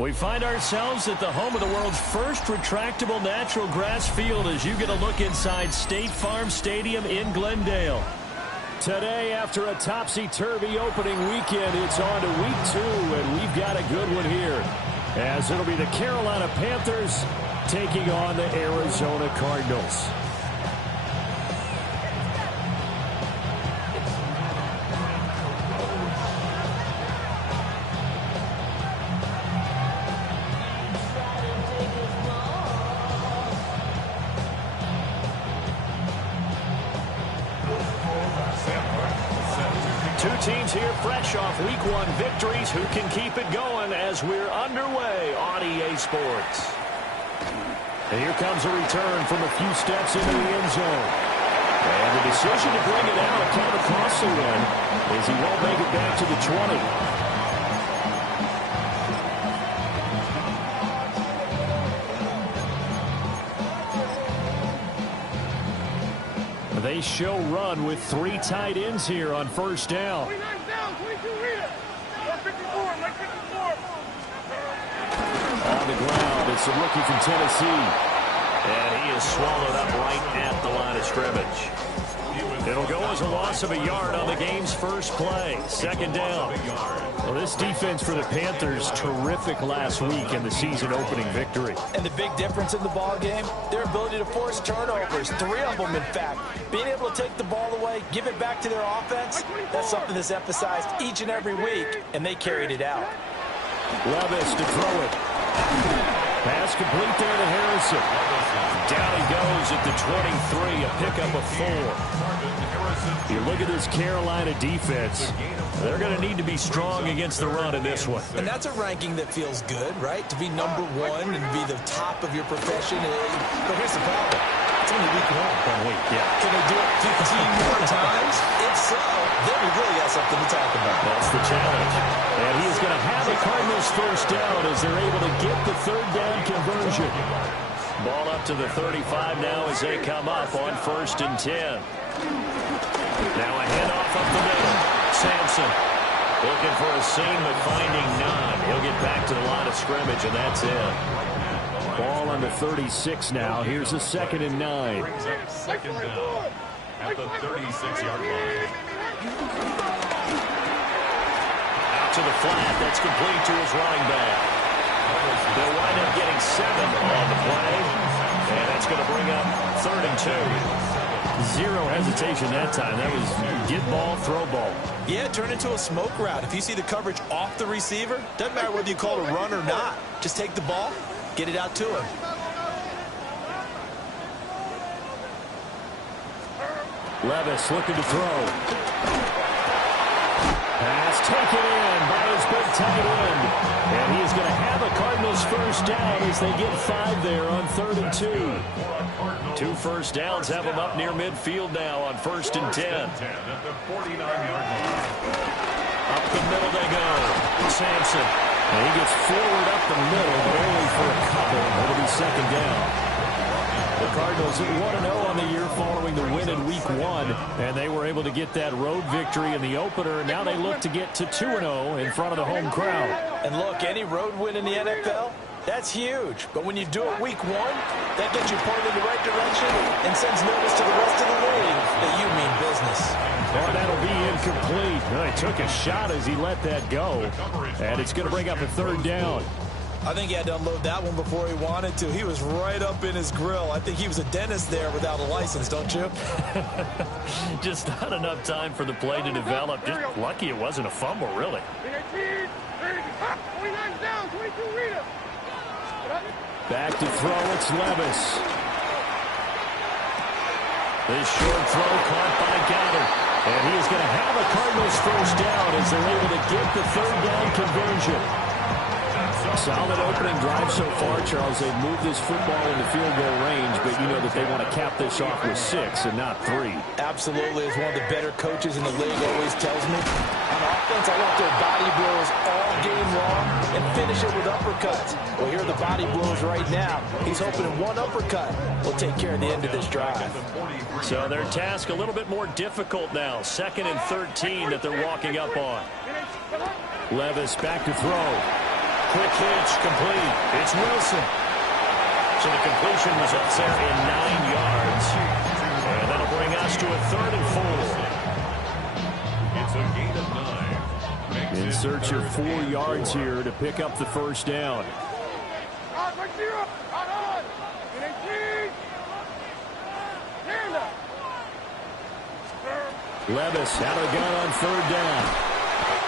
We find ourselves at the home of the world's first retractable natural grass field as you get a look inside State Farm Stadium in Glendale. Today, after a topsy-turvy opening weekend, it's on to week 2, and we've got a good one here, as it'll be the Carolina Panthers taking on the Arizona Cardinals. Two teams here fresh off week 1 victories. Who can keep it going as we're underway on EA Sports? And here comes a return from a few steps into the end zone. And the decision to bring it out, kind of a costly one, as he won't make it back to the 20. They show run with 3 tight ends here on first down. On the ground, it's the rookie from Tennessee. And he is swallowed up right at the line of scrimmage. It'll go as a loss of a yard on the game's first play. Second down. Well, this defense for the Panthers, terrific last week in the season-opening victory. And the big difference in the ball game, their ability to force turnovers, 3 of them, in fact. Being able to take the ball away, give it back to their offense, that's something that's emphasized each and every week, and they carried it out. Levis to throw it. Pass complete there to Harrison. Down he goes at the 23, a pickup of 4. You look at this Carolina defense, they're going to need to be strong against the run in this one. And that's a ranking that feels good, right? To be number 1 and be the top of your profession. But here's the problem. It's only week 1. Week, yeah. Can they do it 15 more times? If so, then we really got something to talk about. That's the challenge. And he is going to have the Cardinals first down as they're able to get the third down conversion. Ball up to the 35 now as they come up on 1st and 10. Now a handoff up the middle. Sampson looking for a seam, but finding none. He'll get back to the line of scrimmage, and that's it. Ball on the 36 now. Here's a 2nd and 9. Second down at the 36-yard line. Out to the flat. That's complete to his running back. They'll wind up getting 7 on the play. And that's going to bring up 3rd and 2. 0 hesitation that time. That was get ball, throw ball. Yeah, turn into a smoke route. If you see the coverage off the receiver, doesn't matter whether you call it a run or not. Just take the ball, get it out to him. Levis looking to throw. Pass taken in by his big tight end. And he is going to have a Cardinals first down as they get 5 there on 3rd and 2. 2 first downs have them up near midfield now on 1st and 10. Up the middle they go. Sampson. And he gets forward up the middle, but only for a couple. It'll be 2nd down. The Cardinals 1-0 on the year following the win in week 1, and they were able to get that road victory in the opener. Now they look to get to 2-0 in front of the home crowd. And look, any road win in the NFL, that's huge. But when you do it week 1, that gets you pointed in the right direction and sends notice to the rest of the league that you mean business. Oh, that'll be incomplete. Well, he took a shot as he let that go, and it's going to bring up a 3rd down. I think he had to unload that one before he wanted to. He was right up in his grill. I think he was a dentist there without a license, don't you? Just not enough time for the play to develop. Just lucky it wasn't a fumble, really. Back to throw, it's Levis. This short throw caught by Goddard. And he is going to have a Cardinals first down as they're able to get the 3rd down conversion. Solid opening drive so far, Charles. They've moved this football into field goal range, but you know that they want to cap this off with 6 and not 3. Absolutely, as one of the better coaches in the league always tells me. On offense, I want their body blows all game long and finish it with uppercuts. Well, here are the body blows right now. He's hoping in one uppercut will take care of the end of this drive. So their task a little bit more difficult now. 2nd and 13 that they're walking up on. Levis back to throw. Quick hitch, complete. It's Wilson. So the completion was up there in 9 yards. And that'll bring us to a 3rd and 4. It's a gain of 9. In search of 4 yards here to pick up the first down. Levis out of the gun on 3rd down.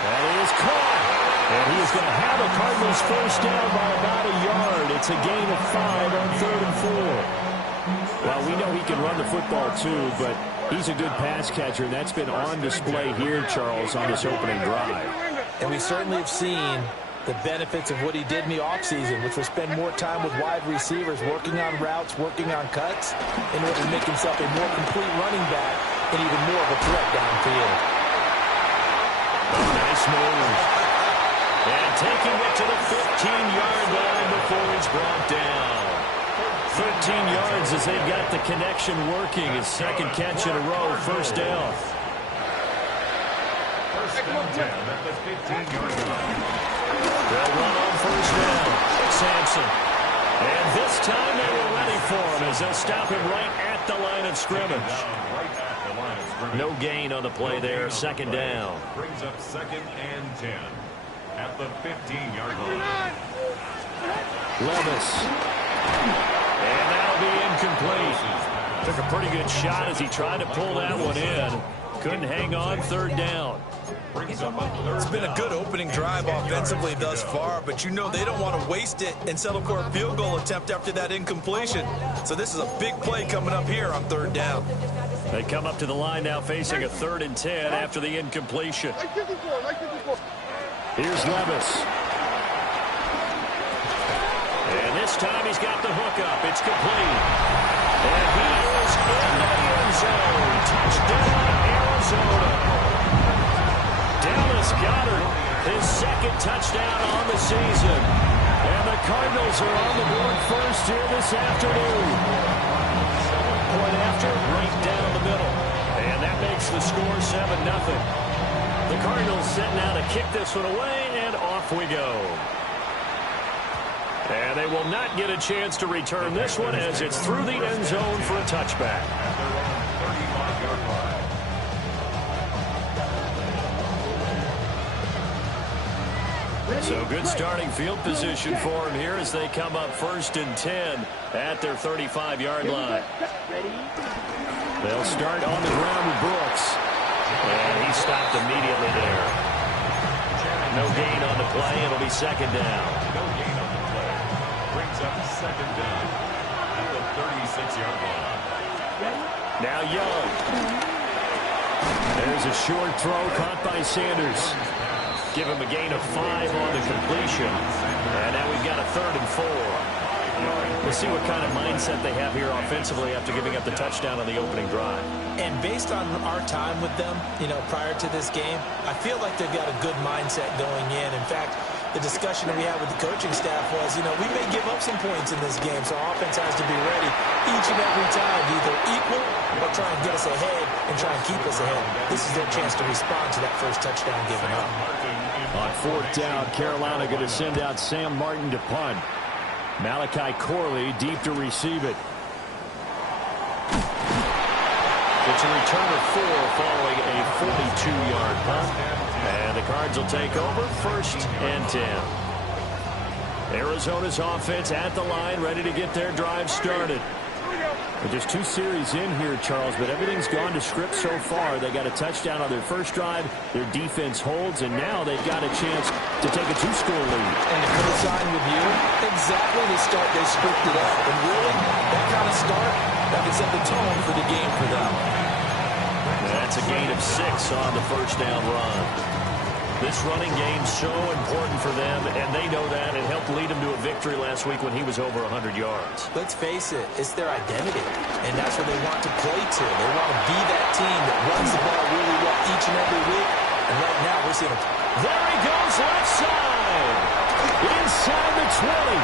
That is caught. And he is going to have a Cardinals first down by about a yard. It's a gain of 5 on 3rd and 4. Well, we know he can run the football too, but he's a good pass catcher, and that's been on display here, Charles, on this opening drive. And we certainly have seen the benefits of what he did in the offseason, which was spend more time with wide receivers, working on routes, working on cuts, in order to make himself a more complete running back and even more of a threat downfield. Nice move. And taking it to the 15-yard line before he's brought down. 13 yards as they've got the connection working. His second catch in a row, first down. First and 10 at the 15-yard line. They'll run on first down. Sampson. And this time they were ready for him as they'll stop him right at the line of scrimmage. No gain on the play there. Second down. Brings up 2nd and 10 at the 15-yard line. Levis. And that'll be incomplete. Took a pretty good shot as he tried to pull that one in. Couldn't hang on. 3rd down. It's been a good opening drive offensively thus far, but you know they don't want to waste it and settle for a field goal attempt after that incompletion. So this is a big play coming up here on 3rd down. They come up to the line now facing a 3rd and 10 after the incompletion. Here's Levis. And this time he's got the hook up. It's complete. And he is in the end zone. Touchdown, Arizona. Dallas Goedert, his 2nd touchdown on the season. And the Cardinals are on the board first here this afternoon. Point after, right down the middle. And that makes the score 7-0. The Cardinals set now to kick this one away, and off we go. And they will not get a chance to return this one as it's through the end zone for a touchback. At their own 35-yard line. So good starting field position for him here as they come up 1st and 10 at their 35-yard line. They'll start on the ground with Brooks. And he stopped immediately there. No gain on the play. It'll be 2nd down. No gain on the play. Brings up 2nd down at the 36-yard line. Now Young. There's a short throw caught by Sanders. Give him a gain of 5 on the completion. And now we've got a 3rd and 4. We'll see what kind of mindset they have here offensively after giving up the touchdown on the opening drive. And based on our time with them, prior to this game, I feel like they've got a good mindset going in. In fact, the discussion that we had with the coaching staff was, we may give up some points in this game, so our offense has to be ready each and every time to either equal or try and get us ahead and try and keep us ahead. This is their chance to respond to that first touchdown given up. On 4th down, Carolina going to send out Sam Martin to punt. Malachi Corley deep to receive it. It's a return of 4 following a 42-yard punt. And the Cards will take over 1st and 10. Arizona's offense at the line, ready to get their drive started. Just 2 series in here, Charles, but everything's gone to script so far. They got a touchdown on their first drive. Their defense holds, and now they've got a chance to take a 2-score lead. And to co-sign with you, exactly the start they scripted up. And really, that kind of start, that can set the tone for the game for them. That's a gain of 6 on the first down run. This running game's so important for them, and they know that. It helped lead them to a victory last week when he was over 100 yards. Let's face it, it's their identity, and that's what they want to play to. They want to be that team that runs the ball really well each and every week, and right now we're seeing them. There he goes, left side. Inside the 20.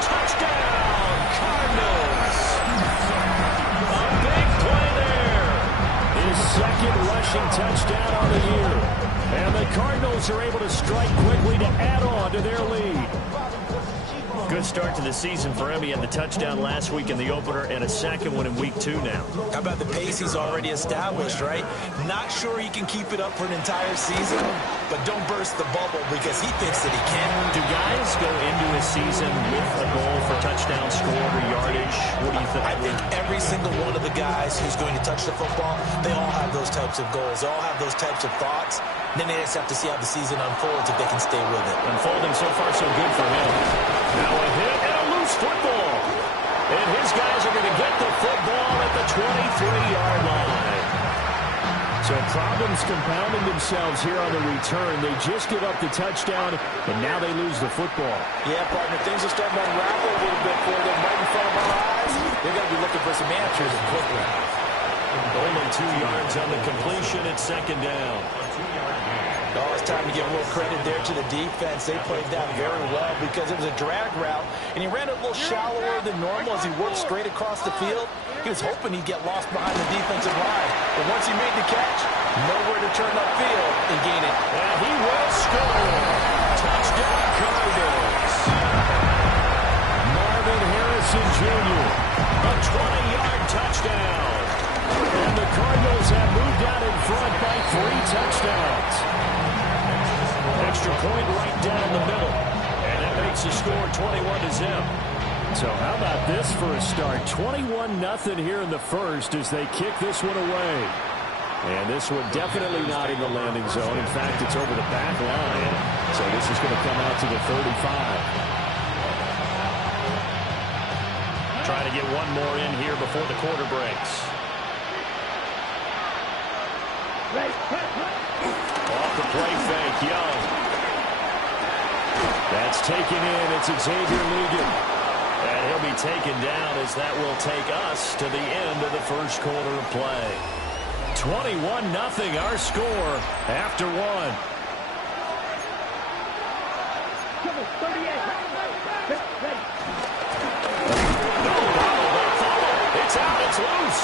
Touchdown, Cardinals. A big play there. His 2nd rushing touchdown on the year. And the Cardinals are able to strike quickly to add on to their lead. Good start to the season for him. He had the touchdown last week in the opener and a second one in week 2 now. How about the pace he's already established, right? Not sure he can keep it up for an entire season, but don't burst the bubble because he thinks that he can. Do guys go into a season with a goal for touchdown scored or yardage? What do you think? I think every single one of the guys who's going to touch the football, they all have those types of goals. They all have those types of thoughts. Then they just have to see how the season unfolds if they can stay with it. Unfolding so far so good for him. Now a hit and a loose football. And his guys are going to get the football at the 23-yard line. So problems compounding themselves here on the return. They just give up the touchdown, and now they lose the football. Yeah, partner, things are starting to unravel a little bit for them right in front of our eyes. They're going to be looking for some answers quickly. Only 2 yards on the completion at second down. Oh, it's time to give a little credit there to the defense. They played that very well because it was a drag route, and he ran it a little shallower than normal as he worked straight across the field. He was hoping he'd get lost behind the defensive line, but once he made the catch, nowhere to turn upfield and gain it. And he will score. Touchdown Cardinals. Marvin Harrison Jr., a 20-yard touchdown. And the Cardinals have moved out in front by 3 touchdowns. Extra point right down the middle. And that makes the score 21-0. So how about this for a start? 21-0 here in the first as they kick this one away. And this one definitely not in the landing zone. In fact, it's over the back line. So this is going to come out to the 35. Trying to get one more in here before the quarter breaks. Off the play fake, Young. That's taken in. It's Xavier Ligon. And he'll be taken down as that will take us to the end of the first quarter of play. 21-0 our score after one. It's out, it's loose.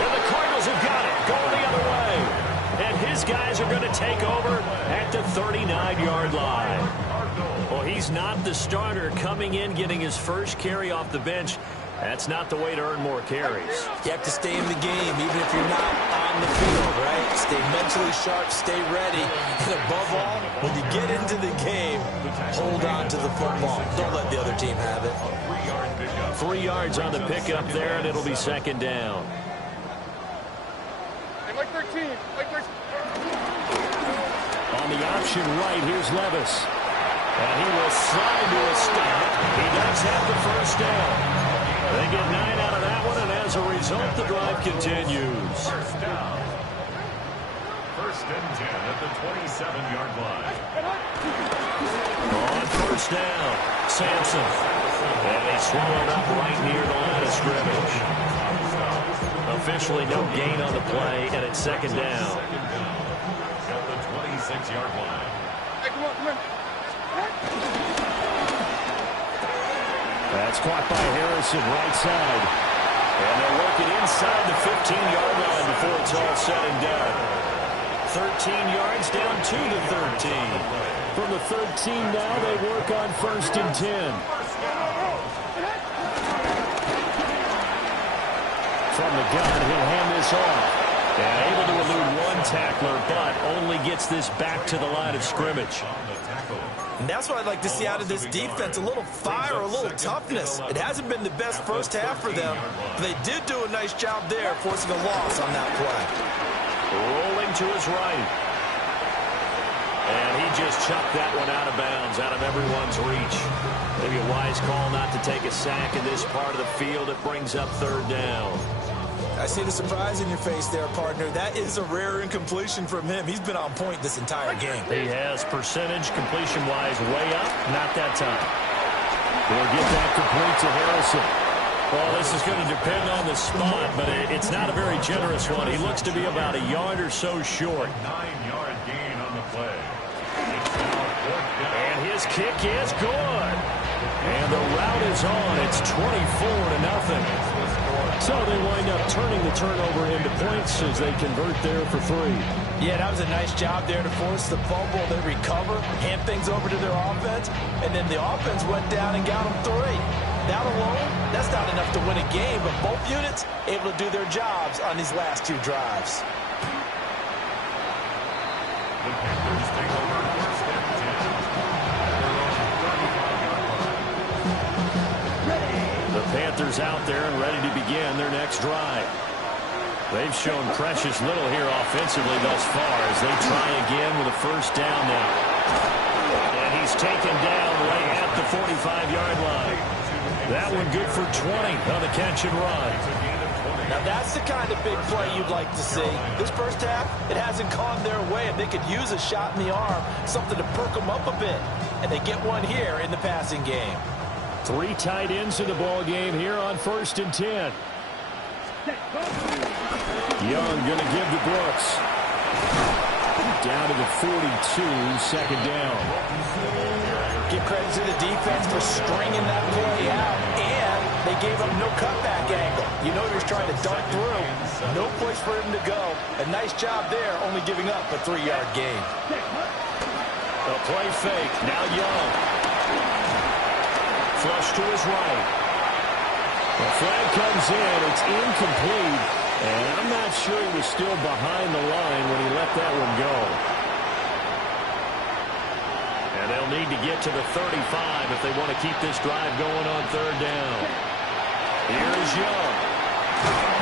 And the Cardinals have got it. Going the other way. And his guys are going to take over at the 39-yard line. Well, he's not the starter coming in, getting his first carry off the bench. That's not the way to earn more carries. You have to stay in the game, even if you're not on the field, right? Stay mentally sharp, stay ready. And above all, when you get into the game, hold on to the football. Don't let the other team have it. 3 yards on the pickup there, and it'll be second down. On the option right, here's Levis. And he will slide to a stop. He does have the first down. They get 9 out of that one, and as a result, the drive continues. First down. First and 10 at the 27-yard line. On first down, Sampson. And they swallowed up right near the line of scrimmage. Officially no gain on the play, and it's second down. At the 26-yard line. That's caught by Harrison, right side. And they'll work it inside the 15-yard line before it's all said and done. 13 yards down to the 13. From the 13 now, they work on first and 10. From the gun, he'll hand this off. And able to elude one tackler, but only gets this back to the line of scrimmage. And that's what I'd like to see out of this defense, a little fire, a little toughness. It hasn't been the best first half for them, but they did do a nice job there, forcing a loss on that play. Rolling to his right. And he just chucked that one out of bounds, out of everyone's reach. Maybe a wise call not to take a sack in this part of the field. It brings up third down. I see the surprise in your face there, partner. That is a rare incompletion from him. He's been on point this entire game. He has percentage completion-wise way up. Not that time. They'll get that complete to Harrison. Well, this is going to depend on the spot, but it's not a very generous one. He looks to be about a yard or so short. 9-yard gain on the play. And his kick is good. And the route is on. It's 24-0. So they wind up turning the turnover into points as they convert there for 3. Yeah, that was a nice job there to force the fumble. They recover, hand things over to their offense, and then the offense went down and got them 3. That alone, that's not enough to win a game, but both units able to do their jobs on these last 2 drives. The Panthers take over first and 10. The Panthers out there and ready to begin their next drive. They've shown precious little here offensively thus far as they try again with a first down now. And he's taken down right at the 45-yard line. That one good for 20 on the catch and run. Now that's the kind of big play you'd like to see. This first half, it hasn't gone their way, and they could use a shot in the arm, something to perk them up a bit. And they get one here in the passing game. 3 tight ends in the ball game here on first and 10. Young going to give to Brooks. Down to the 42, second down. Give credit to the defense for stringing that play out, and they gave up no cutback angle. You know he was trying to dart through. No place for him to go. A nice job there, only giving up a 3-yard gain. A play fake. Now Young. Flush to his right. The flag comes in. It's incomplete. And I'm not sure he was still behind the line when he let that one go. And they'll need to get to the 35 if they want to keep this drive going on third down. Here's Young.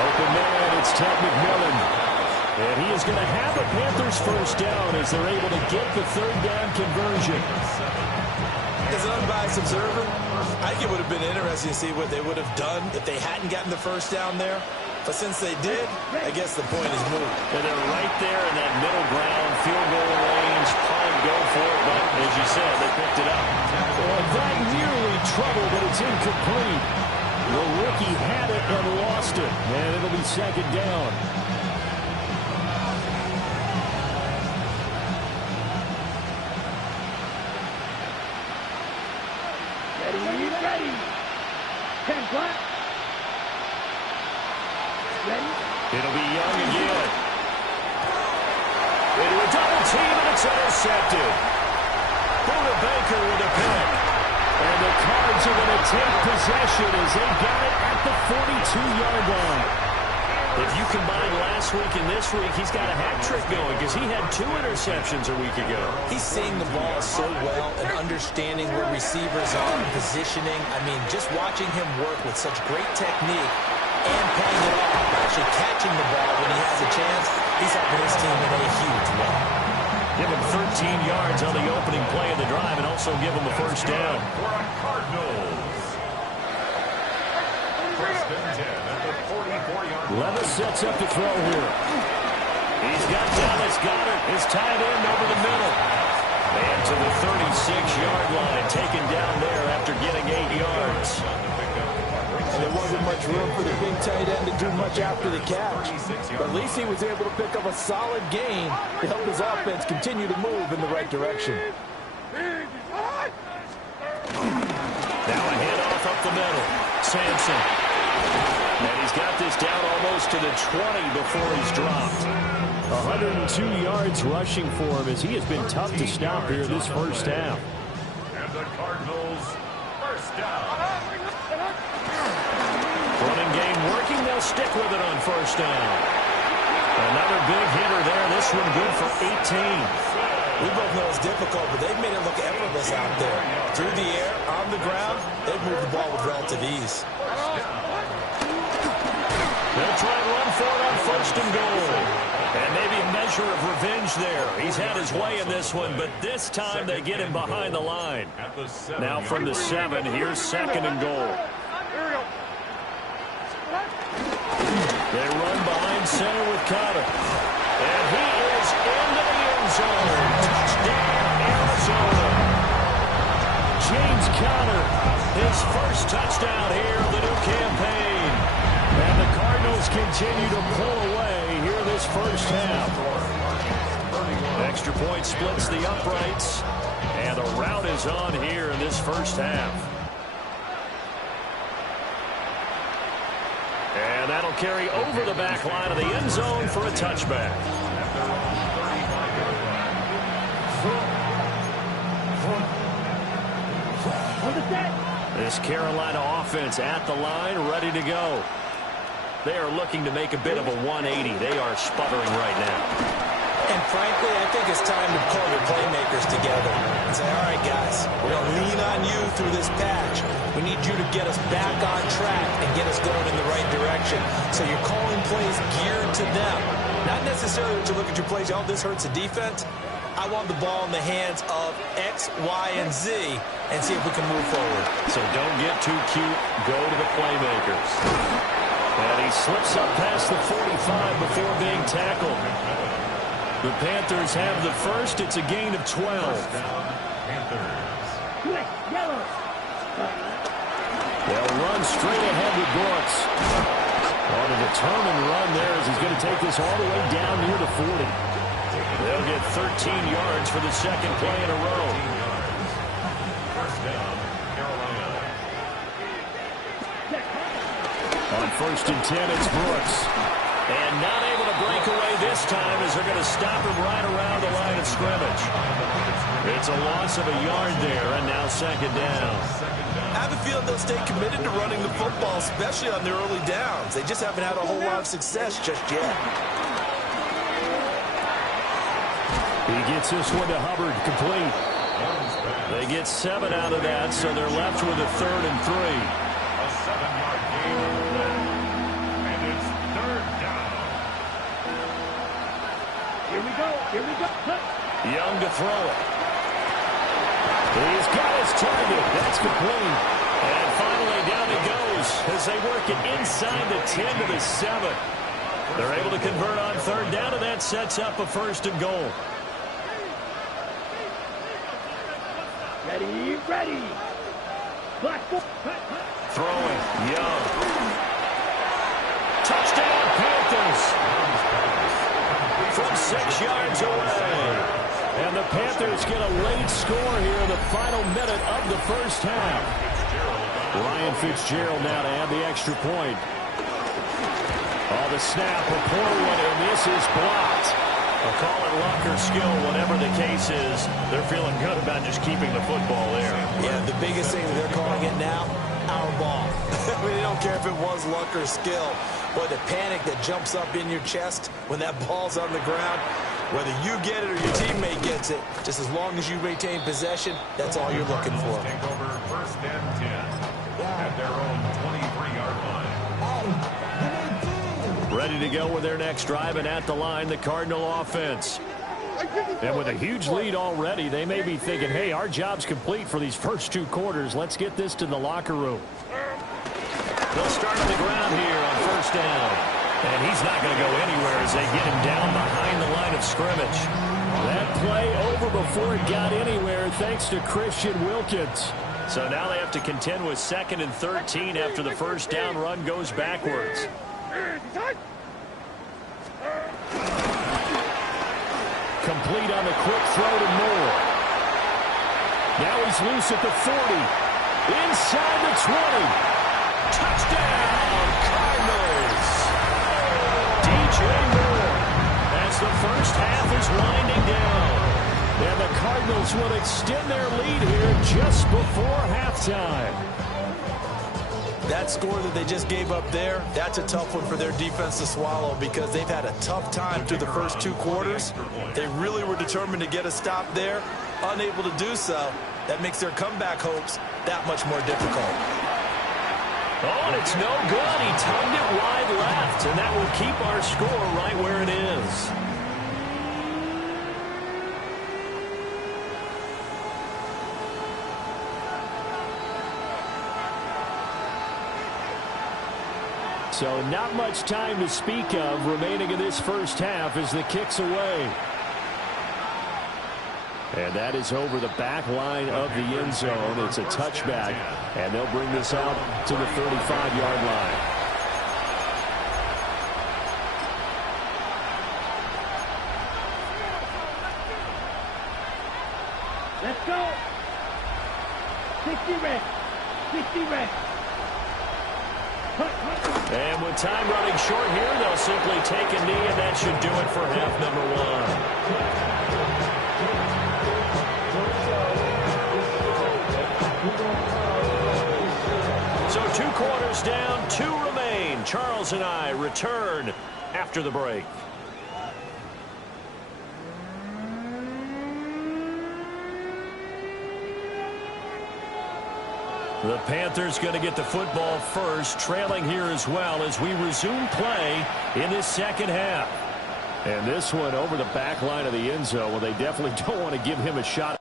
Open man, it's Ted McMillan. And he is going to have a Panthers first down as they're able to get the third down conversion. As an unbiased observer, I think it would have been interesting to see what they would have done if they hadn't gotten the first down there. But since they did, I guess the point is moved. And they're right there in that middle ground, field goal range, trying to go for it, but as you said, they picked it up. Well, that nearly trouble, but it's incomplete. The rookie had it and lost it, and it'll be second down. Ready when you're ready. 10 flat. Ready? It'll be Young again. Into a double team, and it's intercepted. Buda Baker with a pick. And the Cards are going to take possession as they got it at the 42-yard line. If you combine last week and this week, he's got a hat trick going because he had 2 interceptions a week ago. He's seeing the ball so well and understanding where receivers are, positioning. I mean, just watching him work with such great technique and paying it off, actually catching the ball when he has a chance, he's helping his team in a huge way. Give him 13 yards on the opening play of the drive and also give him a first down. For a Cardinals. First and 10 at the 44-yard line. Levis sets up to throw here. He's got Dallas Goedert, his tight end over the middle. And to the 36-yard line, taken down there after getting 8 yards. And there wasn't much room for the big tight end to do much after the catch. But at least he was able to pick up a solid gain to help his offense continue to move in the right direction. Now a handoff up the middle. Sampson. And he's got this down almost to the 20 before he's dropped. 102 yards rushing for him as he has been tough to stop here this first half. And the Cardinals first down. Running game working. They'll stick with it on first down. Another big hitter there. This one good for 18. We both know it's difficult, but they've made it look effortless out there. Through the air, on the ground, they've moved the ball with relative ease. They'll try and run for it on first and goal. And maybe a measure of revenge there. He's had his way in this one, but this time they get him behind the line. Now from the 7, here's second and goal. They run behind center with Cotter. And he is into the end zone. Touchdown, Arizona. James Cotter, his first touchdown here of the new campaign. And the Cardinals continue to pull away here this first half. Extra point splits the uprights. And the rout is on here in this first half. And that'll carry over the back line of the end zone for a touchback. This Carolina offense at the line, ready to go. They are looking to make a bit of a 180. They are sputtering right now. And frankly, I think it's time to call your playmakers together and say, all right, guys, we're going to lean on you through this patch. We need you to get us back on track and get us going in the right direction. So you're calling plays geared to them. Not necessarily that you look at your plays, oh, this hurts the defense. I want the ball in the hands of X, Y, and Z and see if we can move forward. So don't get too cute. Go to the playmakers. And he slips up past the 45 before being tackled. The Panthers have the first. It's a gain of 12. They'll run straight ahead with Brooks. On a determined run there as he's going to take this all the way down near the 40. They'll get 13 yards for the second play in a row. First down, Carolina. On 1st and 10, it's Brooks. And not able to break away this time as they're going to stop him right around the line of scrimmage. It's a loss of a yard there, and now second down. I have a feeling they'll stay committed to running the football, especially on their early downs. They just haven't had a whole lot of success just yet. He gets this one to Hubbard, complete. They get 7 out of that, so they're left with a 3rd and 3. A 7-yard gain on the play. And it's 3rd down. Here we go. Here we go. Young to throw it. He's got his target. That's complete. And finally down it goes as they work it inside the 10 to the 7. They're able to convert on 3rd down, and that sets up a 1st and goal. Ready, ready. Black ball. Throwing, Young. Touchdown, Panthers. From 6 yards away. And the Panthers get a late score here in the final minute of the first half. Ryan Fitzgerald now to add the extra point. Oh, the snap, a poor one, and this is blocked. I'll call it luck or skill, whatever the case is. They're feeling good about just keeping the football there. Yeah, the biggest thing that they're calling it now, our ball. I mean, they don't care if it was luck or skill. Boy, the panic that jumps up in your chest when that ball's on the ground, whether you get it or your teammate gets it, just as long as you maintain possession, that's all you're looking for. Take over 1st and 10 at their own 23-yard line. Ready to go with their next drive, and at the line, the Cardinal offense. And with a huge lead already, they may be thinking, hey, our job's complete for these first 2 quarters. Let's get this to the locker room. They'll start on the ground here on 1st down. And he's not going to go anywhere as they get him down behind the line of scrimmage. That play over before it got anywhere thanks to Christian Wilkins. So now they have to contend with 2nd and 13 after the 1st down run goes backwards. Complete on the quick throw to Moore. Now he's loose at the 40. Inside the 20. Touchdown, Cardinals. DJ Moore as the first half is winding down. And the Cardinals will extend their lead here just before halftime. That score that they just gave up there, that's a tough one for their defense to swallow because they've had a tough time through the first 2 quarters. They really were determined to get a stop there, unable to do so. That makes their comeback hopes that much more difficult. Oh, and it's no good. He tugged it wide left, and that will keep our score right where it is. So not much time to speak of remaining in this first half as the kick's away. And that is over the back line of the end zone. It's a touchback, and they'll bring this out to the 35-yard line. Let's go. 60 rest. 60 rest. And with time running short here, they'll simply take a knee, and that should do it for half number 1. 2 quarters down, 2 remain. Charles and I return after the break. The Panthers going to get the football first, trailing here as well as we resume play in this second half. And this one over the back line of the end zone. Well, they definitely don't want to give him a shot.